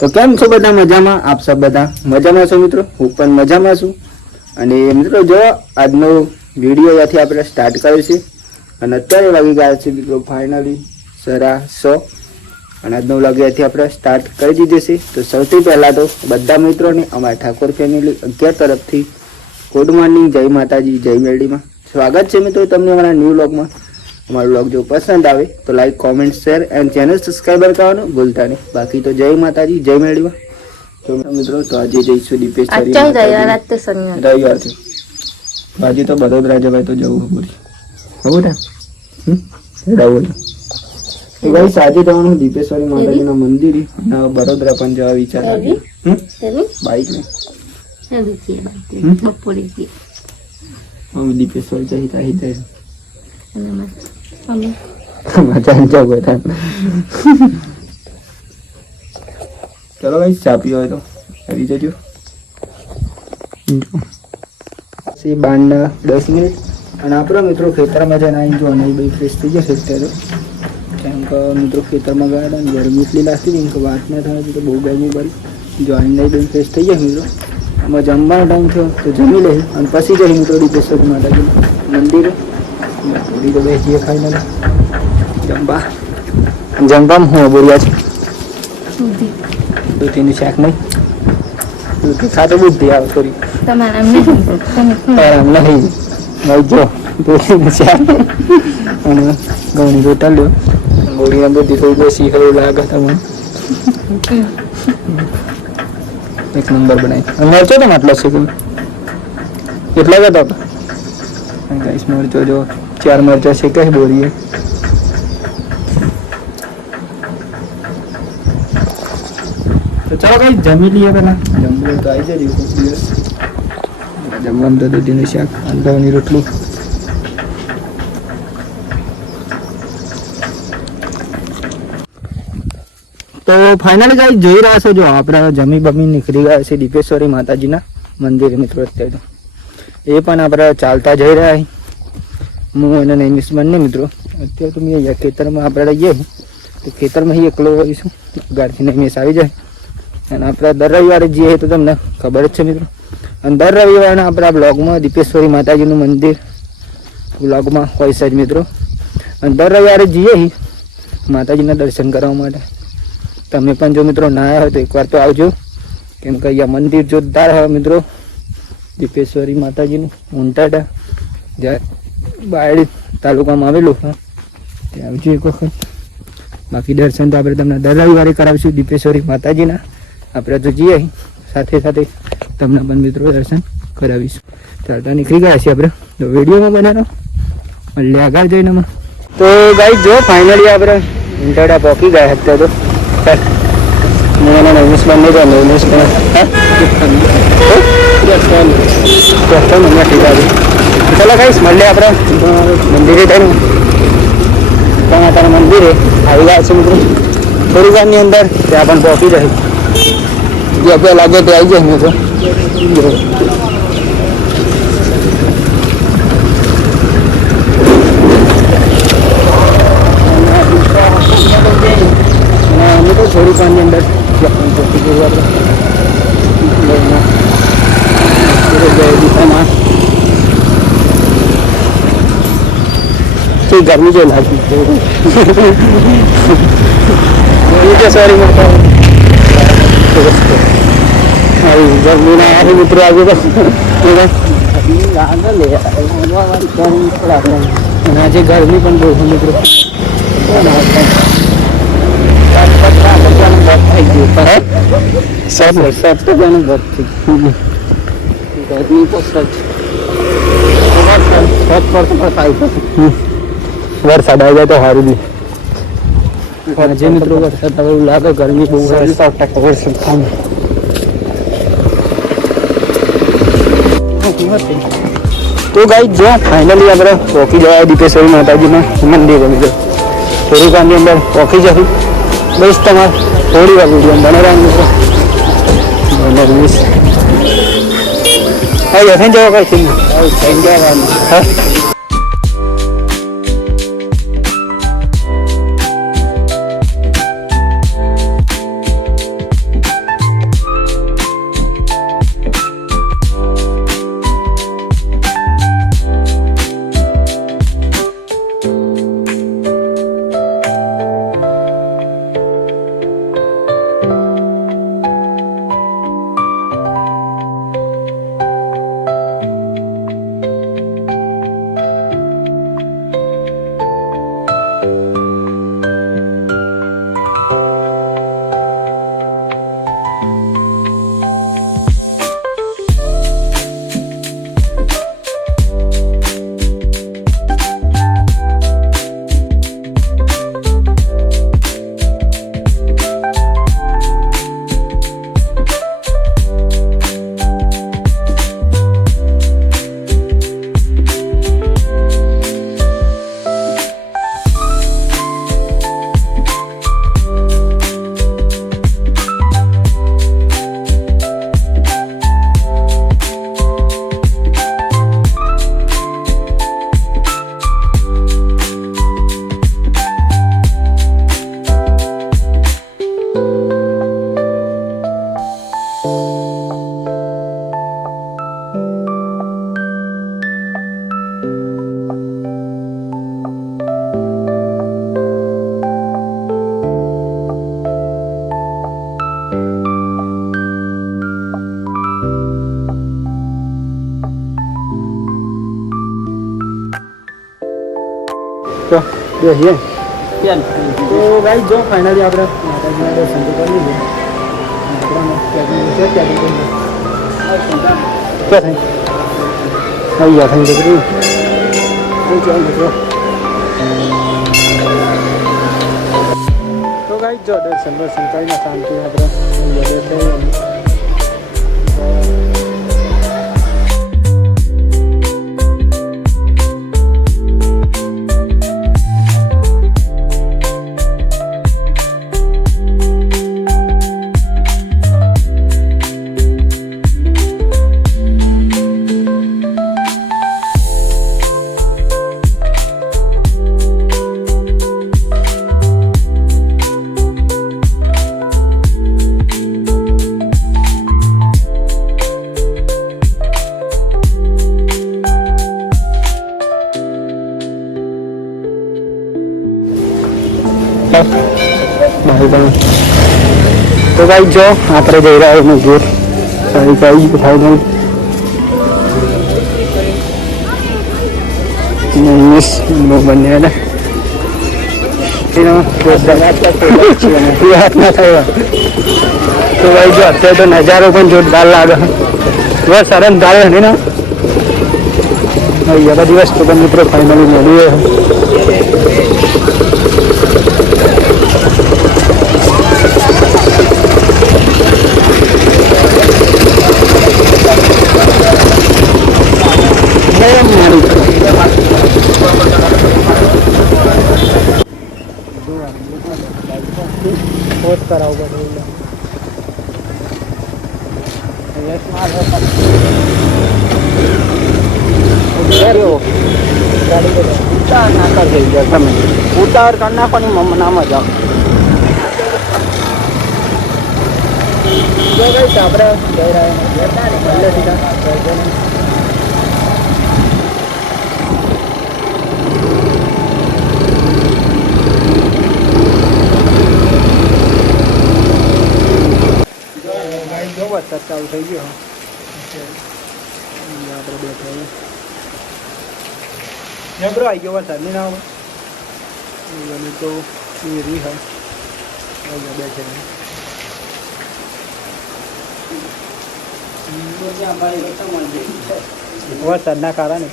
તો કેમ છો બધા? મજામાં? આપ સબ બધા મજામાં છો મિત્રો? હું પણ મજામાં છું. અને મિત્રો જો આજનો વિડીયો ત્યાંથી આપણે સ્ટાર્ટ કર્યો છે અને અત્યારે વાગી ગયા છે મિત્રો ફાઇનલી 1:30 અને આજનો વ્લોગ ત્યાંથી આપણે સ્ટાર્ટ કરી દીધો છે. તો સૌથી પહેલાં તો બધા મિત્રોને અમારા ઠાકોર ફેમિલી 11 તરફથી ગુડ મોર્નિંગ, જય માતાજી, જય મેરડીમાં સ્વાગત છે મિત્રો તમને અમારા ન્યૂ વ્લોગમાં. અમારો વ્લોગ જો પસંદ આવે તો like, comment, share and channel subscriber કરવાનું ભૂલતા નહીં. બાકી તો જય માતાજી, જય મેરડીમાં. તો મિત્રો તો આજે જઈશું દીપેશ્વરી રવિવાર છે. આજે તો વડોદરા જવાય તો જવું પૂરી બહુ ને તો ગાઈસ આજે જવાનું દીપેશ્વરી માતાજીના મંદિરે અને વડોદરા પણ જવા વિચાર આવ્યો. બાઈક ને દીપેશ્વરી જઈ જાય ચલો ભાઈ ચા પીવો હોય તો આવી જજો. 12:10 અને આપણા મિત્રો ખેતરમાં જઈને આવી જો અને ભાઈ ફ્રેશ થઈ જશે અત્યારે. કેમ કે મિત્રો ખેતરમાં ગયા હતા ને ગરમી એટલી લાગતી હતી કે વાત ના થાય તો બહુ ગરમી પડી. જો આવીને ભાઈ ફ્રેશ થઈ જાય મિત્રો. આમાં જમવાનો ટાઈમ થયો તો જમી લઈ અને પછી જઈ મિત્રો દીપેશ્વરી માતાજીના મંદિરે થોડી તો બેસીએ ખાઈને જમવામાં હું બોલ્યા છે દૂધીનું શાક નહીં દૂધી ખાતો બુદ્ધિ આવે થોડી નહીં જો દૂધીનું શાક અને ઘઉંની રોટલ લ્યો ગોળીના બુદ્ધિ થોડી બેસી ખરું લાગે તમને એક નંબર બનાવી મરચો તો માટલો છે કેટલા જતો હતો ગાઈસ મરચો જો 4 મરચા છે કઈ બોરીએ તો ચાલો કઈ જમી લઈએ પેલા જમવું તો આવી જાય કોઈ દિવસ જમવાનું તો દૂધીનું શાક અંડાની રોટલી તો ફાઇનલી ગાઈસ જોઈ રહ્યા છો જો આપણે જમી બમી નીકળી ગયા છે દીપેશ્વરી માતાજીના મંદિર મિત્રો. અત્યારે તો એ પણ આપણે ચાલતા જઈ રહ્યા હું અને નૈમિષ બંને મિત્રો. અત્યારે તો મેં ખેતરમાં આપણે રહીએ તો ખેતરમાં એકલો હોઈશું ગાડીથી નૈમિષ આવી જાય અને આપણે દર રવિવારે જઈએ તો તમને ખબર જ છે મિત્રો. અને દર રવિવારના આપણા બ્લોગમાં દીપેશ્વરી માતાજીનું મંદિર બ્લોગમાં હોય છે જ મિત્રો. અને દર રવિવારે જઈએ માતાજીના દર્શન કરવા માટે. તમે પણ જો મિત્રો ના આવ્યા હોય તો એકવાર તો આવજો કેમ કે અહીંયા મંદિર જોરદાર હોય મિત્રો દીપેશ્વરી માતાજીનું ઉંટાટા જ્યાં બાયડ તાલુકામાં આવેલું ત્યાં આવજો એક વખત. બાકી દર્શન તો આપણે તમને દર રવિવારે કરાવીશું દીપેશ્વરી માતાજીના. આપણે તો જઈએ સાથે સાથે તમને પણ મિત્રો દર્શન કરાવીશું. ચાલતા નીકળી ગયા છીએ આપણે તો વિડીયોમાં બનાવો એટલે આગળ જઈને તો ગાઈસ જો ફાઇનલી આપણે ઉંટાટા પહોંચી ગયા અત્યારે તો હું અને નૈમિષ બંને જાય નૈમિષ ચાલો ગાઈસ મળીએ આપણે મંદિરે જઈને માતાના મંદિરે આવી ગયા છે મિત્રો. થોડી વારની અંદર ત્યાં પણ પહોંચી જાય જે આપણે લાગે તે આવી જાય મિત્રો. અમે તો થોડી પાણી અંદર દિશામાં ગરમી જો લાગી સોરી ગરમી ના મિત્રો આજે તો આજે ગરમી પણ બહુ મિત્રો વરસાદ આવી જાય તો સારું બી જે મિત્રો વરસાદ આવે એવું લાગે ગરમી બહુ વરસાદ તો ગાઈસ જો ફાઇનલી આપણે પહોંચી ગયા દીપેશ્વરી માતાજીના મંદિરે મિત્રો. થોડી વારની અંદર પહોંચી જશું. બસ તમારે થોડી વાર વિડીયો બને રહ્યા મિત્રો. હવે થઈ જવા કઈ થઈ જવાનું હા. તો બેસીએ તો ભાઈ જો ફાઇનલી આપણે માતાજીના દર્શન તો કરી લીધું. આવી ગયા થઈ જતું તો ગાઈ જો દર્શન કરીને શાંતિ આપણે તો ભાઈ જો આપણે જઈ રહ્યા એનું ગેટ સારી કઈ ફાઇનલ મિસ બને ને વાત ના થાય. તો ભાઈ જો અત્યારે તો નજારો પણ જોરદાર લાગે. બસ સરસ ધારે ને ને બધા દિવસ તો મિત્રો ફાઇનલી મળીએ. પોસ્ટ કરાવવું પડે તમે ઉતાવળ કરી નાખવાની નામ જ આપ આપણે જઈ રહ્યા વરસાદ ચાલુ થઈ ગયો. આપણે બેઠા જબરો આવી ગયો વરસાદ નહીં ના આવે તો રી હોય બેઠે વરસાદના કારણે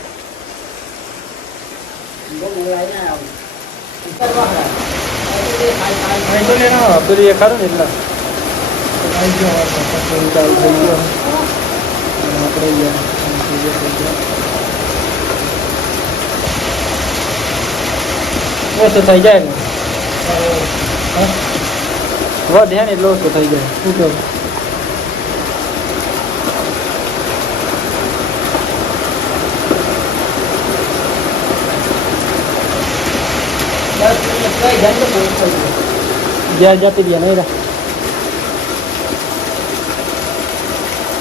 પેલું એ ખરું ને એટલે ચાલુ થઈ ગયો. આપણે ઓછો થઈ જાય ને વધે ને એટલે ઓછો થઈ જાય. શું કહું જ્યાં જતી રહ્યા નહીં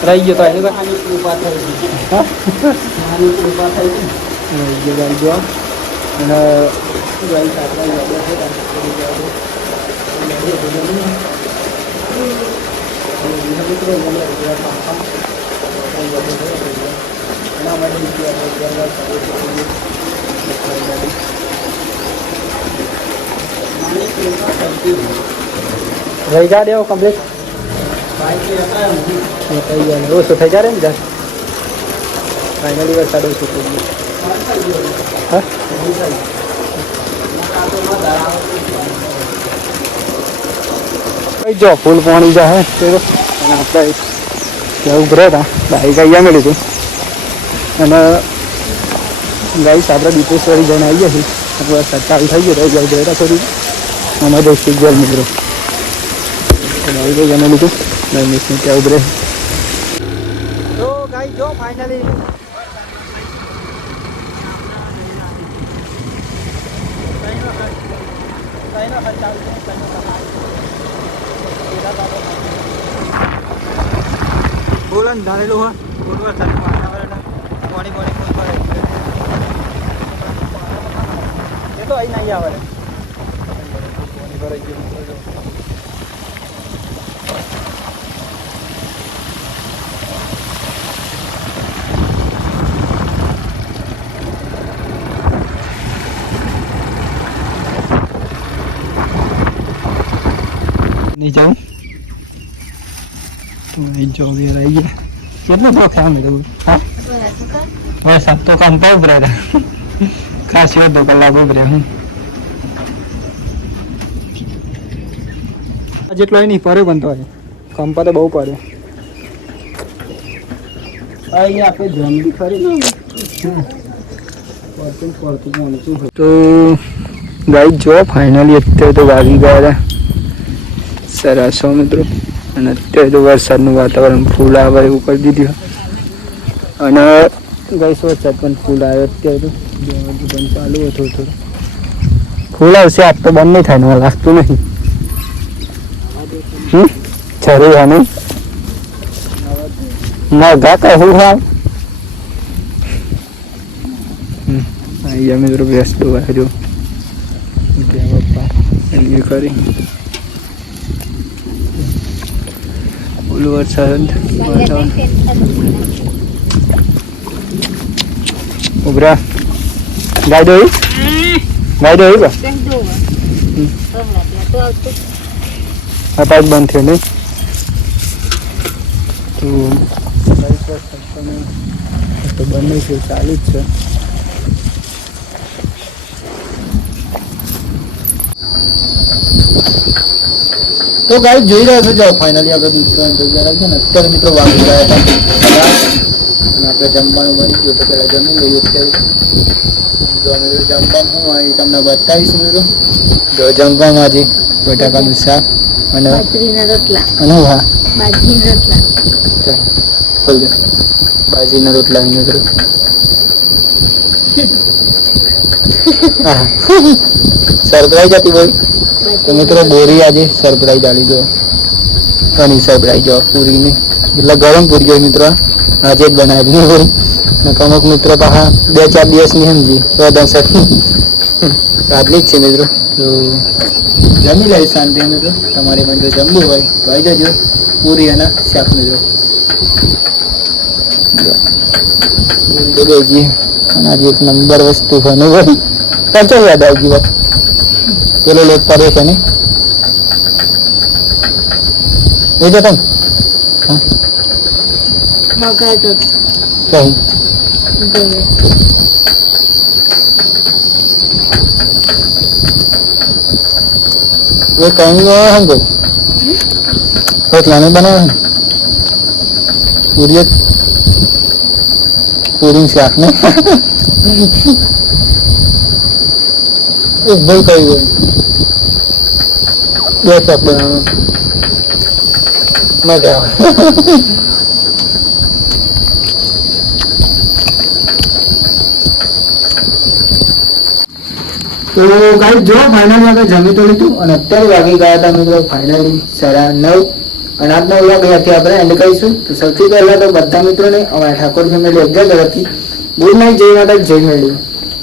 રહી ગયો તો એની કૃપા થઈ કૃપા થઈ રહી ગયો અને રહી જા દેવો કમ્પ્લીટ થઈ જાય ઓછો થઈ જાય ને જા ફાઇનલી વરસાદ ઓછો થઈ ગયો. જો ફૂલ પાણી જાય અને આપણે ત્યાં ઉભરા હતા બાઈક અહીંયા મળ્યું હતું અને ગાઈસ આપણે દીપેશ્વરી જઈને આવીએ છીએ. વરસાદ ચાલુ થઈ ગયો રહી જાય થોડી અમારે દોસ્તી ગયેલ મિત્રો બાઈક જઈને લીધું મિસને ત્યાં ઉભરે. તો ગાઈ જો ફાઇનલી ફૂલ ધારેલું હોય ફૂલ વરસાદ પાણી ફૂલ ભરે એ તો અહીં નહીં આવે પાણી ભરાઈ ગયું. આવી જાઉં તો અહીં જો વેર આવી ગયા કેટલો તો ખામ હતું હા બસ આ તો કામ પર ઉભરે ખાસ અડધો કલાક ઉભરે હું જેટલો નહીં પડ્યો બનતો હોય કંપા તો બહુ પડ્યો અહીંયા આપણે જમી ખરી તો ગાઈ જો ફાઇનલી અત્યારે તો વાગી ગયા હતા સરસ મિત્રો અને અત્યારે તો વરસાદનું વાતાવરણ ફૂલ આવે એવું કરી દીધું અને ગાઈસ વરસાદ પણ ફૂલ આવ્યો અત્યારે તો પણ ચાલુ હોય થોડું થોડું ફૂલ આવશે આજ તો બંધ નહીં થાય ને લાગતું નહીં છરી આનું મગા કહું હા અહીંયા મિત્રો વ્યસ્ત વાજો પપ્પા એની કરી ફૂલ વરસાદ ઉભરા ગાય દોઈ કા આ પાઇપ બંધ થયો નહીં તો બંને છે ચાલુ જ છે તો ગાઈસ જોઈ રહ્યા છો જાઓ ફાઇનલી આપણે દુકાન તો જરા છે ને અત્યારે મિત્રો વાગી રહ્યા હતા અને આપણે જમવાનું બની ગયું તો પેલા જમી લઈએ અત્યારે જો જમવાનું હું અહીં તમને બતાવીશ મિત્રો જો જમવામાં હજી બટાકાનું શાક અને બાજરીના રોટલા અને હા બાજરીના રોટલા ખોલ દે બાજરીના રોટલા મિત્રો હા સરપ્રાઈઝ હતી બોલ તો મિત્રો બોરી આજે સરપ્રાઈઝ આલી દો ઘણી સરપ્રાઈઝ જો પૂરીની એટલે ગરમ પૂરી ગઈ મિત્રો આજે જ બનાવી દીધી પૂરી ને અમુક મિત્રો પાછા 2-4 દિવસની સમજી વધારે આટલી જ છે મિત્રો તો જમી લઈ શાંતિ મિત્રો તમારે પણ જો જમવું હોય તો આવી જજો પૂરી અને શાક મિત્રો પૂરી અને આજે એક નંબર વસ્તુ બની ભાઈ પાછો યાદ આવી ગયું પેલો લોટ પડે છે ને એ જતો હા મગા તો સહી એ કઈ હમ ગઈ રોટલા નહીં બનાવે પૂરી શાક ને એક ભાઈ કઈ ગયું બે શાક બનાવવાનું મજા આવે તો ગાઈસ જો ફાઇનલી આપણે જમી તો લીધું અને અત્યારે વાગી ગયા હતા મિત્રો ફાઇનલી 9:30 અને આજનો વ્લોગ અહીંયાથી આપણે એન્ડ કરીશું તો સૌથી પહેલા તો બધા મિત્રોને અમારા ઠાકોર ફેમિલી એકદમ તરફથી ગુડ નાઇટ જય માતા જય મેળવી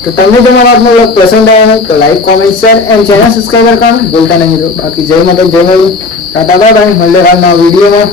તો તમને જો મારો આજનો વ્લોગ પસંદ આવ્યો હોય તો like comment share and channel subscribe કરવાનું ભૂલતા નહીં મિત્રો બાકી જય માતા જય મેળવી ટાટા બાય બાય મળીએ કાલના વિડીયોમાં